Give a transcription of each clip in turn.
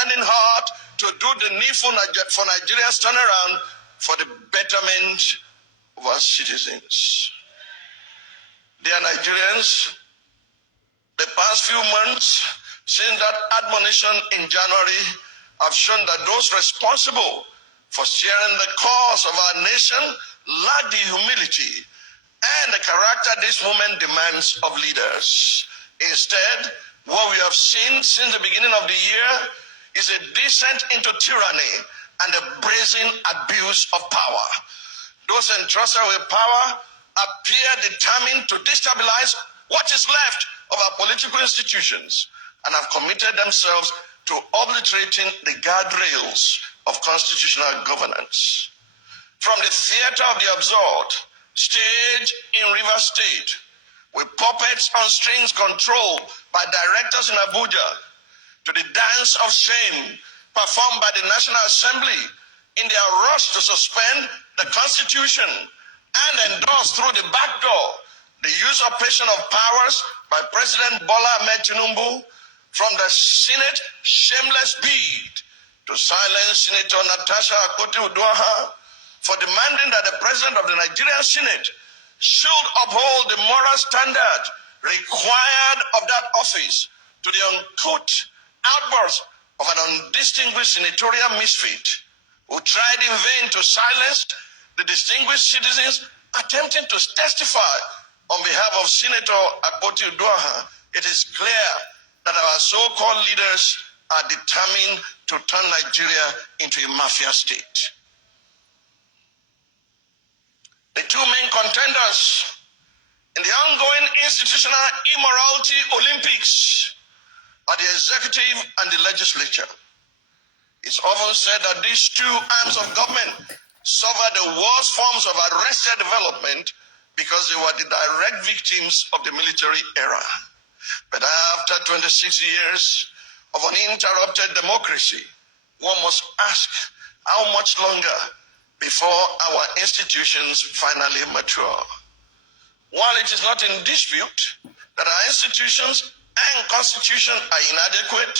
understanding heart to do the needful for Nigeria's turnaround for the betterment of our citizens. Dear Nigerians, the past few months since that admonition in January have shown that those responsible for steering the course of our nation lack the humility and the character this moment demands of leaders. Instead, what we have seen since the beginning of the year is a descent into tyranny and a brazen abuse of power. Those entrusted with power appear determined to destabilize what is left of our political institutions and have committed themselves to obliterating the guardrails of constitutional governance. From the theater of the absurd, staged in Rivers State, with puppets on strings controlled by directors in Abuja, to the dance of shame performed by the National Assembly in their rush to suspend the Constitution and endorse through the back door the usurpation of powers by President Bola Ahmed Tinubu, from the Senate shameless bid to silence Senator Natasha Akpoti-Uduaghan for demanding that the President of the Nigerian Senate should uphold the moral standard required of that office, to the uncouth outburst of an undistinguished senatorial misfit who tried in vain to silence the distinguished citizens attempting to testify on behalf of Senator Akpoti-Uduaghan. It is clear that our so-called leaders are determined to turn Nigeria into a mafia state. The two main contenders in the ongoing institutional immorality Olympics are the executive and the legislature. It's often said that these two arms of government suffer the worst forms of arrested development because they were the direct victims of the military era. But after 26 years of uninterrupted democracy, one must ask how much longer before our institutions finally mature. While it is not in dispute that our institutions and constitution are inadequate,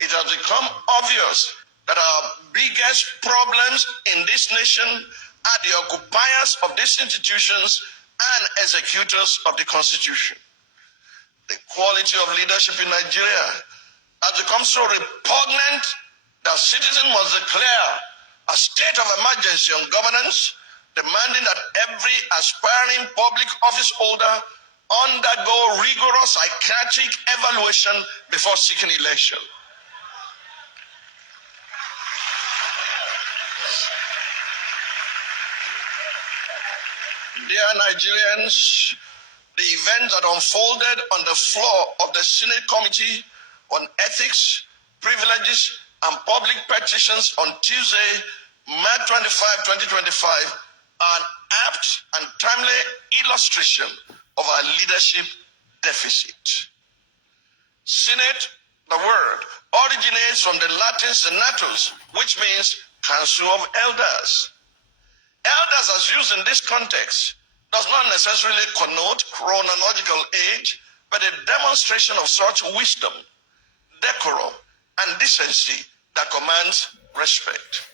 it has become obvious that our biggest problems in this nation are the occupiers of these institutions and executors of the Constitution. The quality of leadership in Nigeria has become so repugnant that citizens must declare a state of emergency on governance, demanding that every aspiring public office holder undergo rigorous psychiatric evaluation before seeking election. Dear Nigerians, the events that unfolded on the floor of the Senate Committee on Ethics, Privileges, and Public Petitions on Tuesday, March 25, 2025, are an apt and timely illustration of our leadership deficit. Senate, the word, originates from the Latin senatus, which means Council of Elders. Elders, as used in this context, does not necessarily connote chronological age, but a demonstration of such wisdom, decorum, and decency that commands respect.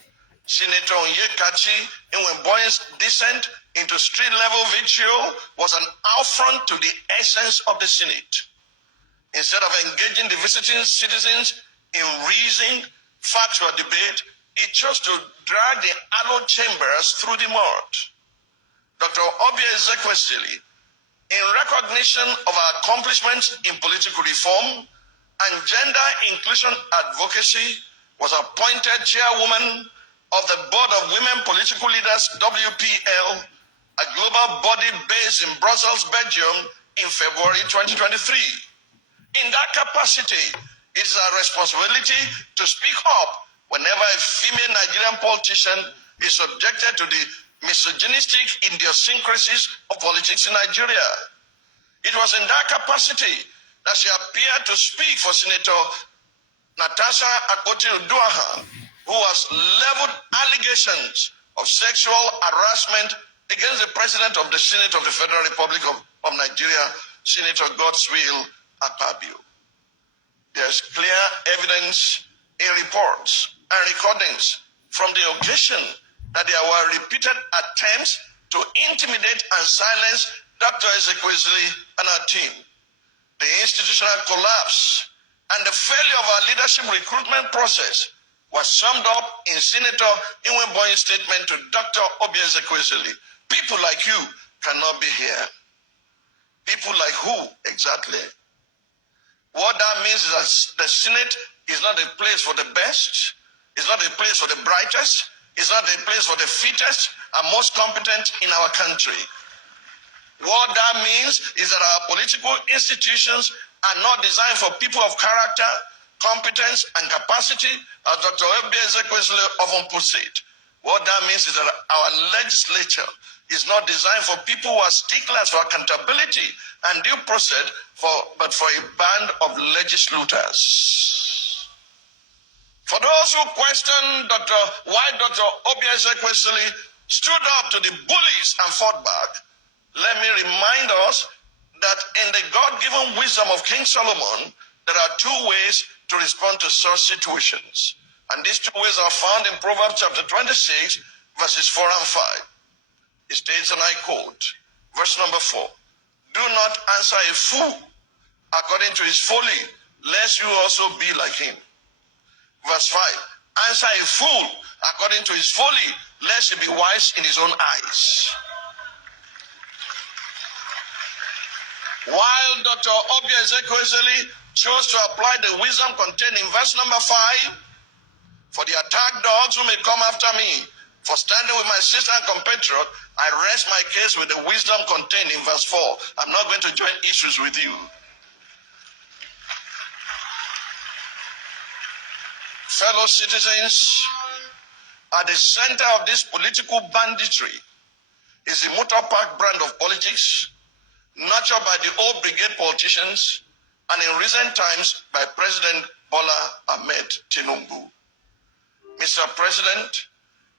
Senator Onyekachi Iwemboye's descent into street-level vitriol was an affront to the essence of the Senate. Instead of engaging the visiting citizens in reasoning, factual debate, he chose to drag the hallowed chambers through the mud. Dr. Obi Ezekwesili, in recognition of our accomplishments in political reform and gender inclusion advocacy, was appointed chairwoman of the Board of Women Political Leaders, WPL, a global body based in Brussels, Belgium, in February 2023. In that capacity, it is our responsibility to speak up whenever a female Nigerian politician is subjected to the misogynistic idiosyncrasies of politics in Nigeria. It was in that capacity that she appeared to speak for Senator Natasha Akpoti-Uduaghan, who has leveled allegations of sexual harassment against the President of the Senate of the Federal Republic of Nigeria, Senator Godswill Akpabio. There's clear evidence in reports and recordings from the occasion that there were repeated attempts to intimidate and silence Dr. Ezekwesili and our team. The institutional collapse and the failure of our leadership recruitment process was summed up in Senator Iwebo's statement to Dr. Obi Ezekwesili. People like you cannot be here. People like who exactly? What that means is that the Senate is not a place for the best, it's not a place for the brightest, it's not a place for the fittest and most competent in our country. What that means is that our political institutions are not designed for people of character, competence, and capacity, as Dr. Obi Ezekwesili often puts it. What that means is that our legislature is not designed for people who are sticklers for accountability and due process, but for a band of legislators. For those who question why Dr. Obi Ezekwesili stood up to the bullies and fought back, let me remind us that in the God-given wisdom of King Solomon, there are two ways to respond to such situations. And these two ways are found in Proverbs chapter 26, verses 4 and 5. It states, and I quote, verse number 4, do not answer a fool according to his folly, lest you also be like him. Verse 5, answer a fool according to his folly, lest he be wise in his own eyes. While Dr. Obi Ezekwesili chose to apply the wisdom contained in verse number 5, for the attack dogs who may come after me, for standing with my sister and compatriot, I rest my case with the wisdom contained in verse 4. I'm not going to join issues with you. Fellow citizens, at the center of this political banditry is the motor park brand of politics, nurtured by the old brigade politicians, and in recent times by President Bola Ahmed Tinubu. Mr. President,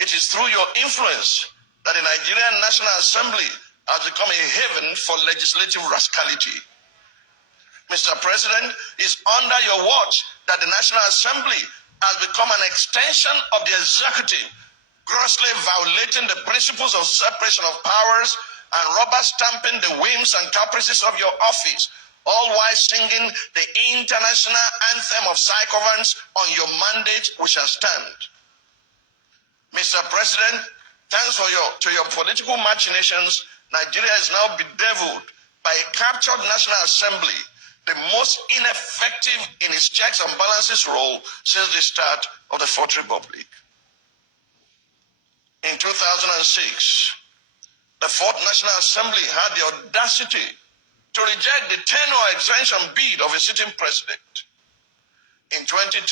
it is through your influence that the Nigerian National Assembly has become a haven for legislative rascality. Mr. President, it's under your watch that the National Assembly has become an extension of the executive, grossly violating the principles of separation of powers and rubber stamping the whims and caprices of your office, all while singing the international anthem of psychoviolence on your mandate we shall stand. Mr. President, thanks to your political machinations, Nigeria is now bedeviled by a captured National Assembly, the most ineffective in its checks and balances role since the start of the Fourth Republic. In 2006, the Fourth National Assembly had the audacity to reject the tenure exemption bid of a sitting president. In 2010,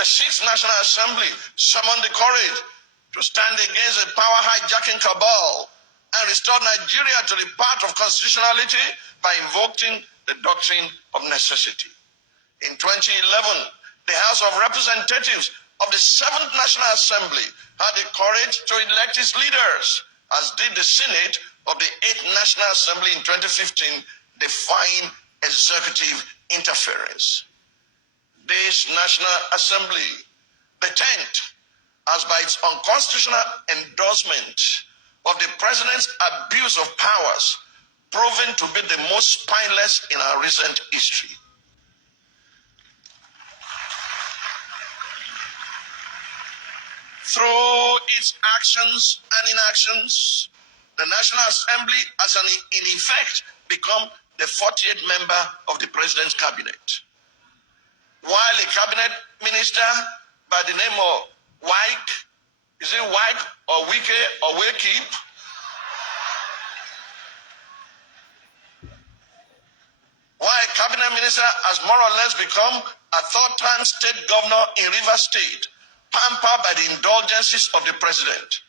the Sixth National Assembly summoned the courage to stand against the power hijacking cabal and restore Nigeria to the path of constitutionality by invoking the doctrine of necessity. In 2011, the House of Representatives of the Seventh National Assembly had the courage to elect its leaders, as did the Senate of the Eighth National Assembly in 2015, defying executive interference. This National Assembly, the 10th, has by its unconstitutional endorsement of the President's abuse of powers proven to be the most spineless in our recent history. Through its actions and inactions, the National Assembly has in effect become the 48th member of the President's cabinet. While a cabinet minister by the name of Wike, is it Wike or Wike or Wakeep? While a cabinet minister has more or less become a third-time state governor in Rivers State, pampered by the indulgences of the president.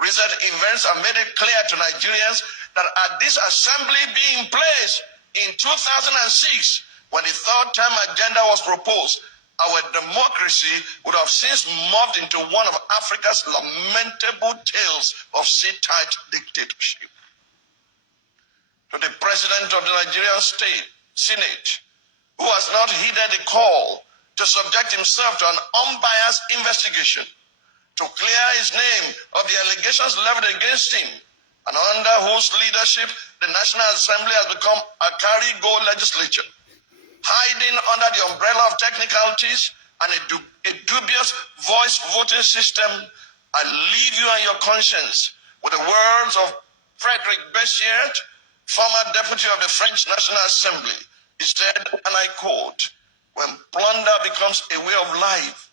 Recent events have made it clear to Nigerians that had this assembly been in place in 2006, when the third-term agenda was proposed, our democracy would have since morphed into one of Africa's lamentable tales of sit-tight dictatorship. To the president of the Nigerian Senate, who has not heeded the call to subject himself to an unbiased investigation, to clear his name of the allegations leveled against him, and under whose leadership the National Assembly has become a carry-go legislature, hiding under the umbrella of technicalities and a dubious voice voting system. I leave you and your conscience with the words of Frederick Bessiert, former deputy of the French National Assembly. He said, and I quote, "When plunder becomes a way of life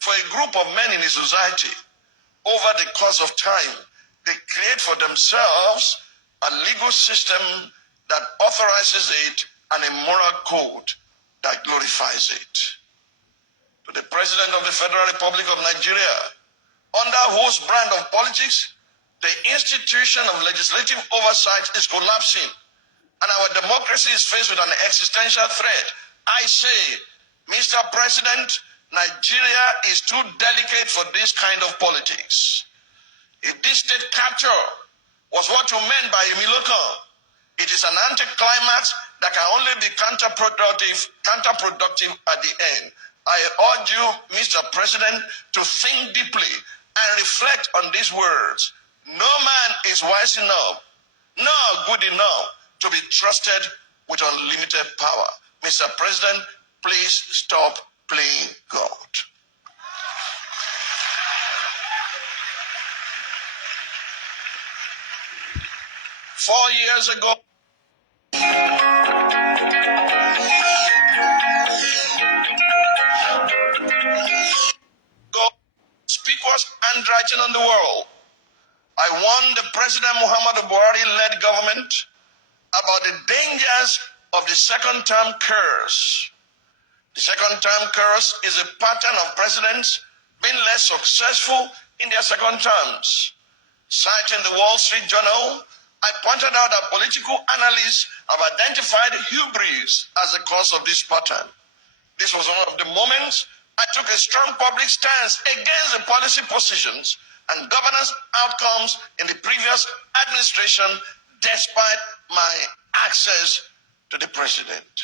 for a group of men in a society, over the course of time, they create for themselves a legal system that authorizes it and a moral code that glorifies it." To the President of the Federal Republic of Nigeria, under whose brand of politics the institution of legislative oversight is collapsing and our democracy is faced with an existential threat, I say, Mr. President, Nigeria is too delicate for this kind of politics. If this state capture was what you meant by Imilokan, it is an anticlimax that can only be counterproductive at the end. I urge you, Mr. President, to think deeply and reflect on these words. No man is wise enough, nor good enough to be trusted with unlimited power. Mr. President, please stop playing God. Four years ago, conspicuous handwriting on the wall, I warned the President Muhammadu Buhari-led government about the dangers of the second-term curse. The second-term curse is a pattern of presidents being less successful in their second terms. Citing the Wall Street Journal, I pointed out that political analysts have identified hubris as the cause of this pattern. This was one of the moments I took a strong public stance against the policy positions and governance outcomes in the previous administration, despite my access to the president.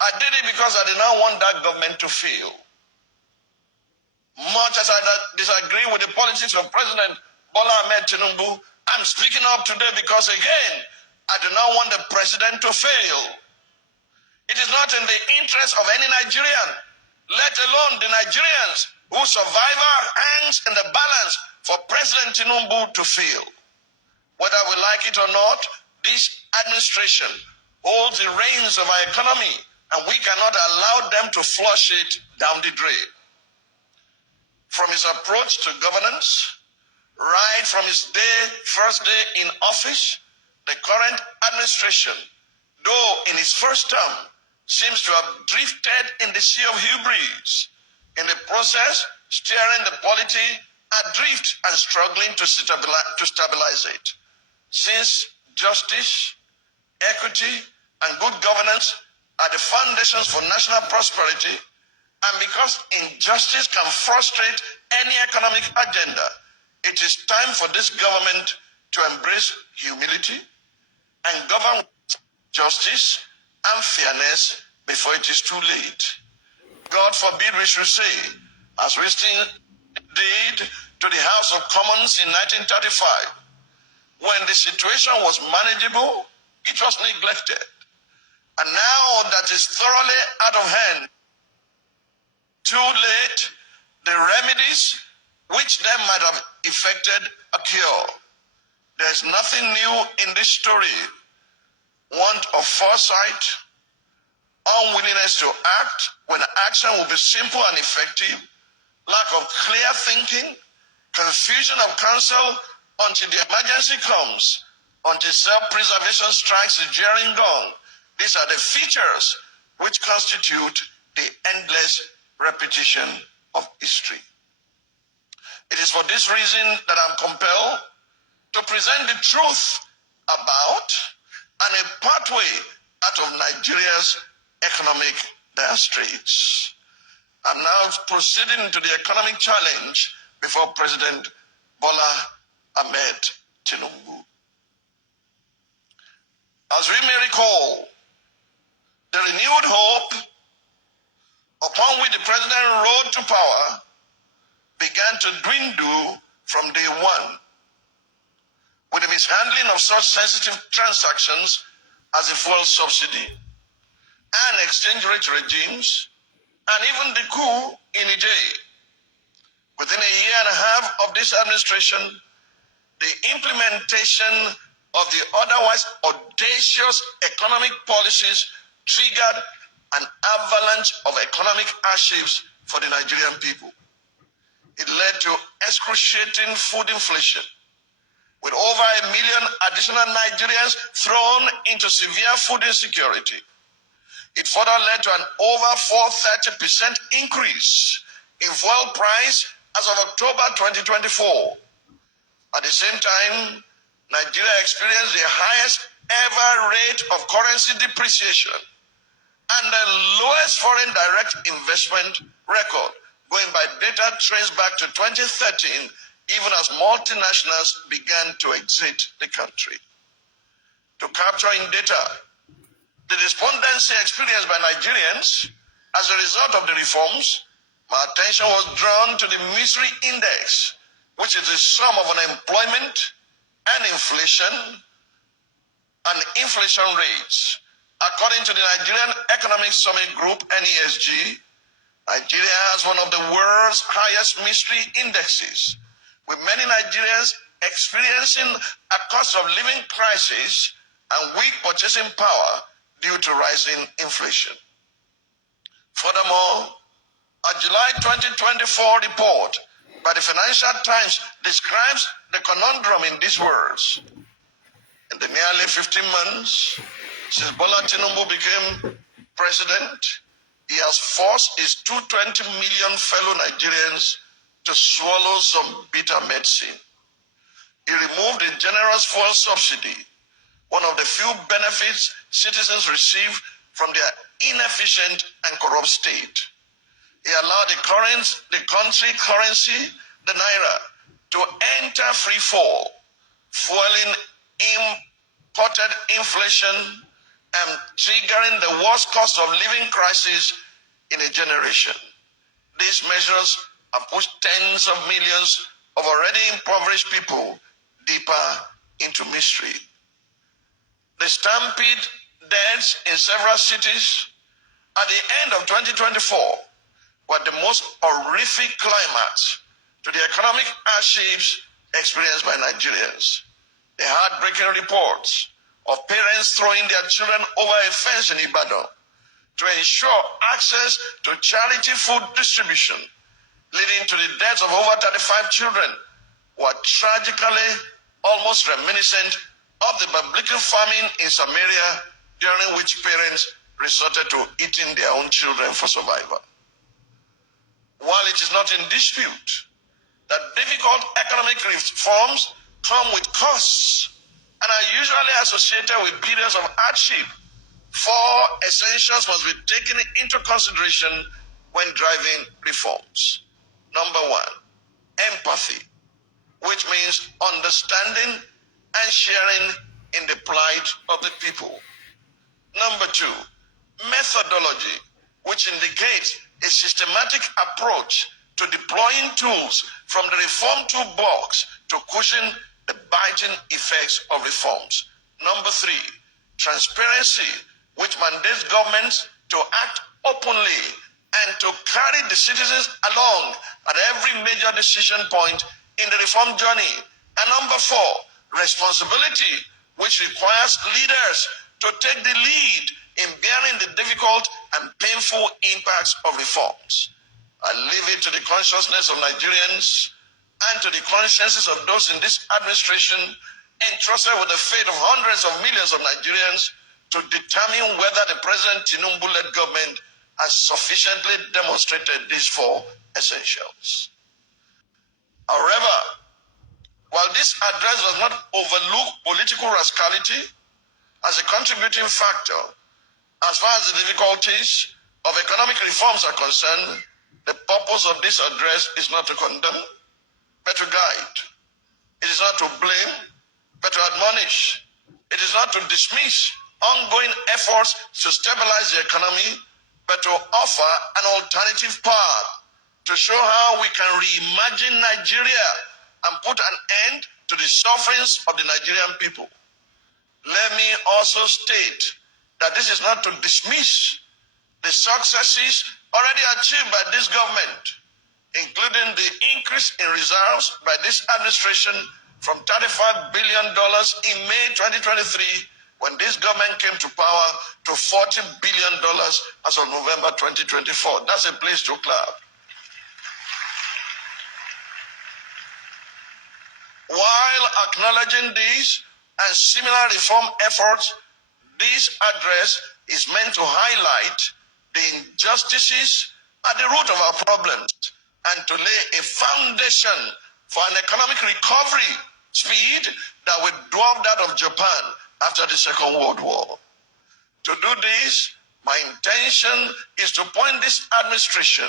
I did it because I did not want that government to fail. Much as I disagree with the politics of President Bola Ahmed Tinubu, I'm speaking up today because, again, I do not want the president to fail. It is not in the interest of any Nigerian, let alone the Nigerians whose survival hangs in the balance for President Tinubu to fail. Whether we like it or not, this administration holds the reins of our economy, and we cannot allow them to flush it down the drain. From his approach to governance, right from his first day in office, the current administration, though in its first term, seems to have drifted in the sea of hubris. In the process, steering the polity adrift and struggling to stabilize it. Since justice, equity, and good governance are the foundations for national prosperity, and because injustice can frustrate any economic agenda, it is time for this government to embrace humility and govern with justice and fairness before it is too late. God forbid we should say, as we still did to the House of Commons in 1935, when the situation was manageable, it was neglected. And now that it's thoroughly out of hand, too late, the remedies which then might have effected a cure. There's nothing new in this story. Want of foresight, unwillingness to act when action will be simple and effective, lack of clear thinking, confusion of counsel until the emergency comes, until self-preservation strikes the jeering gong. These are the features which constitute the endless repetition of history. It is for this reason that I'm compelled to present the truth about and a pathway out of Nigeria's economic dire straits. I'm now proceeding to the economic challenge before President Bola Ahmed Tinubu. As we may recall, the renewed hope upon which the president rode to power began to dwindle from day one, with the mishandling of such sensitive transactions as the fuel subsidy and exchange rate regimes, and even the coup in Niger. Within a year and a half of this administration, the implementation of the otherwise audacious economic policies triggered an avalanche of economic hardships for the Nigerian people. It led to excruciating food inflation, with over 1 million additional Nigerians thrown into severe food insecurity. It further led to an over 430% increase in fuel price as of October 2024. At the same time, Nigeria experienced the highest ever rate of currency depreciation and the lowest foreign direct investment record, going by data traced back to 2013, even as multinationals began to exit the country. To capture in data the despondency experienced by Nigerians as a result of the reforms, my attention was drawn to the misery index, which is the sum of unemployment and inflation rates. According to the Nigerian Economic Summit Group, NESG, Nigeria has one of the world's highest misery indexes, with many Nigerians experiencing a cost of living crisis and weak purchasing power due to rising inflation. Furthermore, a July 2024 report by the Financial Times describes the conundrum in these words. In the nearly 15 months since Bola Tinubu became president, he has forced his 220 million fellow Nigerians to swallow some bitter medicine. He removed the generous fuel subsidy, one of the few benefits citizens receive from their inefficient and corrupt state. He allowed the country currency, the naira, to enter free fall, fueling imported inflation and triggering the worst cost of living crisis in a generation. These measures have pushed tens of millions of already impoverished people deeper into misery. The stampede deaths in several cities at the end of 2024 were the most horrific climax to the economic hardships experienced by Nigerians. The heartbreaking reports of parents throwing their children over a fence in Ibadan to ensure access to charity food distribution, leading to the deaths of over 35 children, were tragically almost reminiscent of the biblical famine in Samaria, during which parents resorted to eating their own children for survival. While it is not in dispute that difficult economic reforms come with costs and are usually associated with periods of hardship, 4 essentials must be taken into consideration when driving reforms. Number 1, empathy, which means understanding and sharing in the plight of the people. Number 2, methodology, which indicates a systematic approach to deploying tools from the reform toolbox to cushion the biting effects of reforms. Number 3, transparency, which mandates governments to act openly and to carry the citizens along at every major decision point in the reform journey. And number 4, responsibility, which requires leaders to take the lead in bearing the difficult and painful impacts of reforms. I leave it to the consciousness of Nigerians and to the consciences of those in this administration entrusted with the fate of hundreds of millions of Nigerians to determine whether the President Tinubu-led government has sufficiently demonstrated these 4 essentials. However, while this address does not overlook political rascality as a contributing factor, as far as the difficulties of economic reforms are concerned, the purpose of this address is not to condemn, but to guide. It is not to blame, but to admonish. It is not to dismiss ongoing efforts to stabilize the economy, but to offer an alternative path to show how we can reimagine Nigeria and put an end to the sufferings of the Nigerian people. Let me also state that this is not to dismiss the successes already achieved by this government, including the increase in reserves by this administration from $35 billion in May 2023, when this government came to power, to $40 billion as of November 2024. That's a place to clap. While acknowledging these and similar reform efforts, this address is meant to highlight the injustices at the root of our problems and to lay a foundation for an economic recovery speed that will dwarf that of Japan after the Second World War. To do this, my intention is to point this administration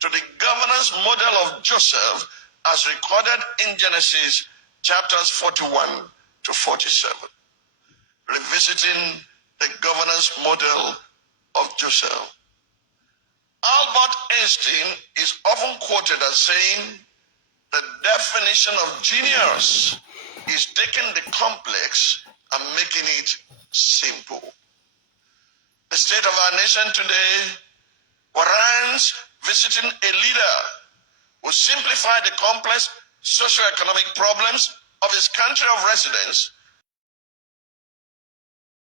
to the governance model of Joseph as recorded in Genesis chapters 41 to 47, revisiting the governance model of Joseph. Albert Einstein is often quoted as saying, the definition of genius is taking the complex and making it simple. The state of our nation today warrants visiting a leader who simplified the complex socio-economic problems of his country of residence